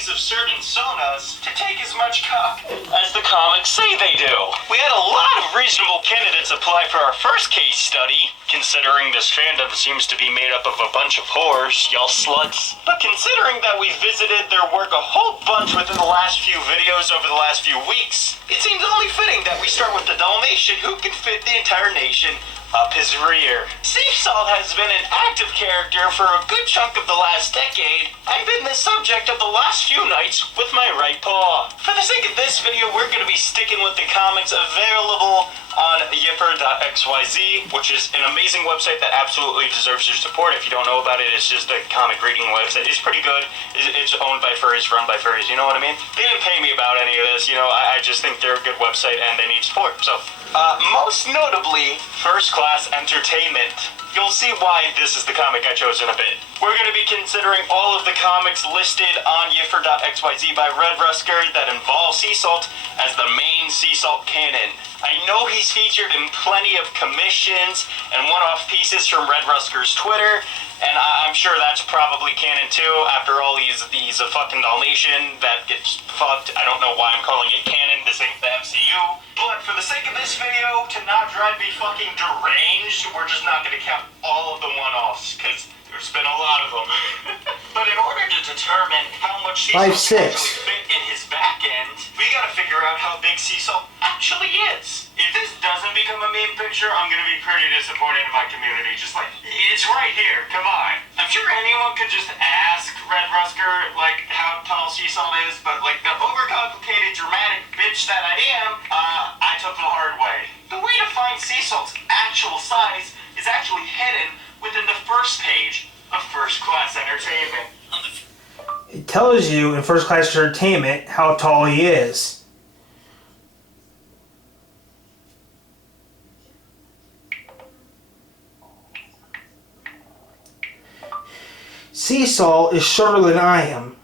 bodies of certain sonas to take as much cock as the comics say they do. We had a lot of reasonable candidates apply for our first case study, considering this fandom seems to be made up of a bunch of whores, y'all sluts. But considering that we visited their work a whole bunch within the last few videos over the last few weeks, it seems only fitting that we start with the Dalmatian who can fit the entire nation up his rear. Sea Salt has been an active character for a good chunk of the last decade, and been the subject of the last few nights with my right paw. For the sake of this video, we're going to be sticking with the comics available on Yipper.xyz, which is an amazing website that absolutely deserves your support. If you don't know about it, it's just a comic reading website. It's pretty good. It's owned by furries, run by furries, you know what I mean? They didn't pay me about any of this, you know, I just think they're a good website and they need support, so. Most notably, First Class Entertainment. You'll see why this is the comic I chose in a bit. We're going to be considering all of the comics listed on Yiffer.xyz by Red Rusker that involve Sea Salt as the main Sea Salt canon. I know he's featured in plenty of commissions and one-off pieces from Red Rusker's Twitter, and I'm sure that's probably canon too. After all, he's a fucking Dalmatian that gets fucked. I don't know why I'm calling it canon. This ain't the MCU. But for the sake of this video, to not drive me fucking deranged, we're just not going to count all of the one-offs, because there's been a lot of them. But in order to determine how much Sea Salt actually fit in his back end, we gotta figure out how big Sea Salt actually is. If this doesn't become a meme picture, I'm gonna be pretty disappointed in my community. Just like, it's right here, come on. I'm sure anyone could just ask Red Rusker, like, how tall Sea Salt is, but like, the overcomplicated, dramatic bitch that I am, I took the hard way. The way to find Sea Salt's actual size is actually hidden within the first page of First Class Entertainment. It tells you in First Class Entertainment how tall he is. Sea Salt is shorter than I am.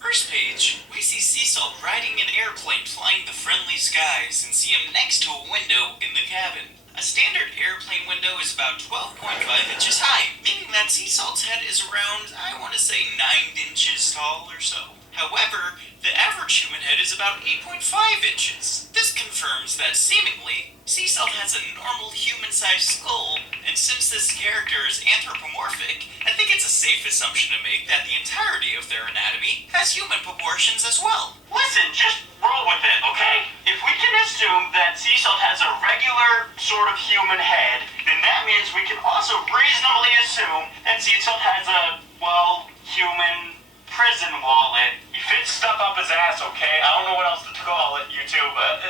First page, we see Sea Salt riding an airplane flying the friendly skies and see him next to a window in the cabin. A standard airplane window is about 12.5 inches high, meaning that Sea Salt's head is around, I want to say 9 inches tall or so. However, the average human head is about 8.5 inches. This confirms that seemingly, Sea Salt has a normal human-sized skull, and since this character is anthropomorphic, I think it's a safe assumption to make that the entirety of their anatomy has human proportions as well. Listen, just roll with it, okay? If we can assume that Sea Salt has a regular sort of human head, then that means we can also reasonably assume that Sea Salt has a, well, human prison wallet. He fits stuff up his ass, okay? I don't know what else to call it, YouTube, but...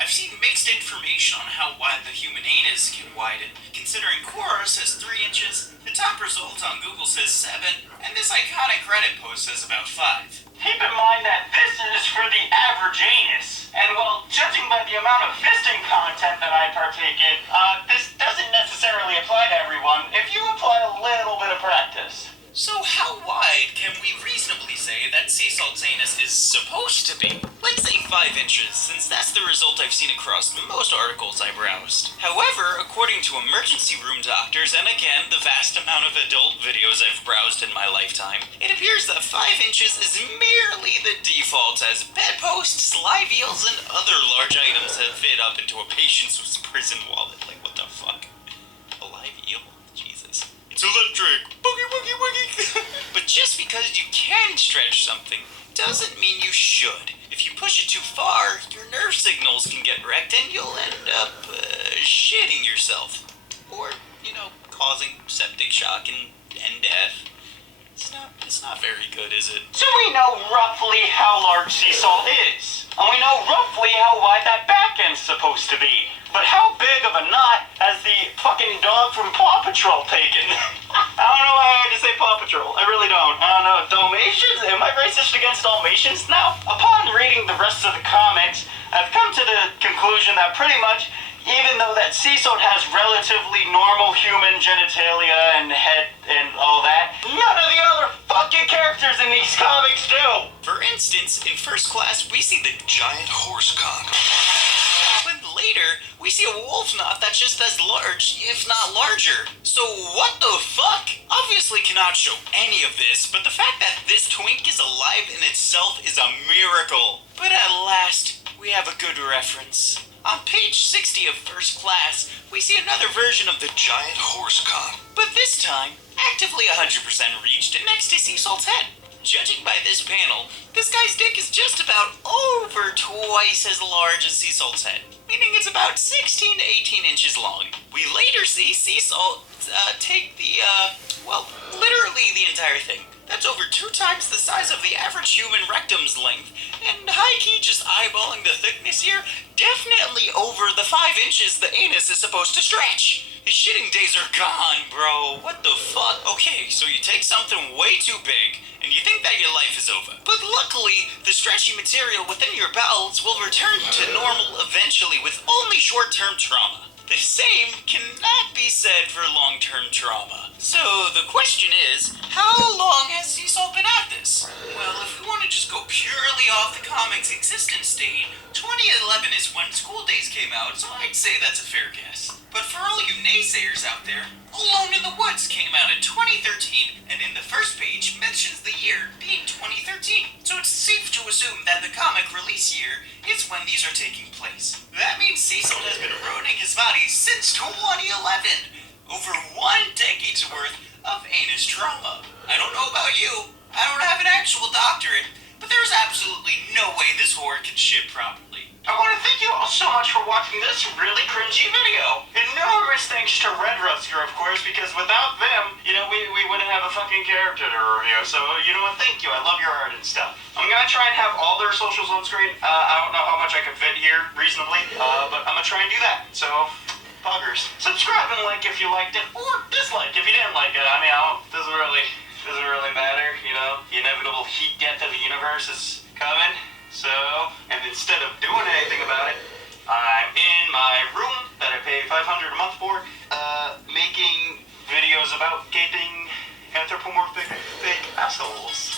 I've seen mixed information on how wide the human anus can widen. Considering Quora says 3 inches, the top result on Google says 7, and this iconic Reddit post says about 5. Keep in mind that this is for the average anus. And well, judging by the amount of fisting content that I partake in, this doesn't necessarily apply to everyone if you apply a little bit of practice. So how wide can we reasonably say that Sea Salt's anus is supposed to be? Let's say 5 inches, since that's the result I've seen across most articles I browsed. However, according to emergency room doctors, and again, the vast amount of adult videos I've browsed in my lifetime, it appears that 5 inches is merely the default, as bedposts, live eels, and other large items that fit up into a patient's prison wallet. Like, what the fuck? A live eel? Jesus. It's electric! Boogie woogie woogie! But just because you can stretch something doesn't mean you should. If you push it too far, your nerve signals can get wrecked and you'll end up shitting yourself. Or, you know, causing septic shock and death. It's not very good, is it? So we know roughly how large Sea Salt is. And we know roughly how wide that back end's supposed to be. But how big of a knot has the fucking dog from Paw Patrol taken? I don't know why I had to say Paw Patrol. I really don't. I don't know. Dalmatians? Am I racist against Dalmatians? Now, upon reading the rest of the comics, I've come to the conclusion that pretty much, even though that Sea Salt has relatively normal human genitalia and head and all that, none of the other fucking characters in these comics do. For instance, in First Class, we see the giant horse cock. When later, we see a Wolfnoth that's just as large, if not larger. So what the fuck? Obviously cannot show any of this, but the fact that this twink is alive in itself is a miracle. But at last, we have a good reference. On page 60 of First Class, we see another version of the giant horse cock, but this time, actively 100% reached and next to Sea Salt's head. Judging by this panel, this guy's dick is just about over twice as large as Sea Salt's head, meaning it's about 16 to 18 inches long. We later see Sea Salt take literally the entire thing. That's over 2 times the size of the average human rectum's length, and high-key just eyeballing the thickness here, definitely over the 5 inches the anus is supposed to stretch. His shitting days are gone, bro. What the fuck? Okay, so you take something way too big, and you think that your life is over. But luckily, the stretchy material within your bowels will return to normal eventually with only short-term trauma. The same cannot be said for long-term trauma. So the question is, how long has Sea Salt been at this? Well, if we want to just go purely off the comic's existence date, 2011 is when School Days came out, so I'd say that's a fair guess. But for all you naysayers out there, Alone in the Woods came out in 2013, and in the first page mentions the year being 2013. So it's safe to assume that the comic release year is when these are taking place. That means Sea Salt has been ruining his body since 2011. Over 1 decade's worth of anus trauma. I don't know about you, I don't have an actual doctorate, but there's absolutely no way this whore can shit properly. I want to thank you all so much for watching this really cringy video. Enormous thanks to Red Rusker, of course, because without them, we wouldn't have a fucking character to review. So, you know what, thank you. I love your art and stuff. I'm gonna try and have all their socials on screen. I don't know how much I can fit here reasonably, but I'm gonna try and do that. So, buggers. Subscribe and like if you liked it, or dislike if you didn't like it. I mean, doesn't really matter, The inevitable heat death of the universe is coming. So, and instead of doing anything about it, I'm in my room that I pay $500 a month for, making videos about gaping anthropomorphic fake assholes.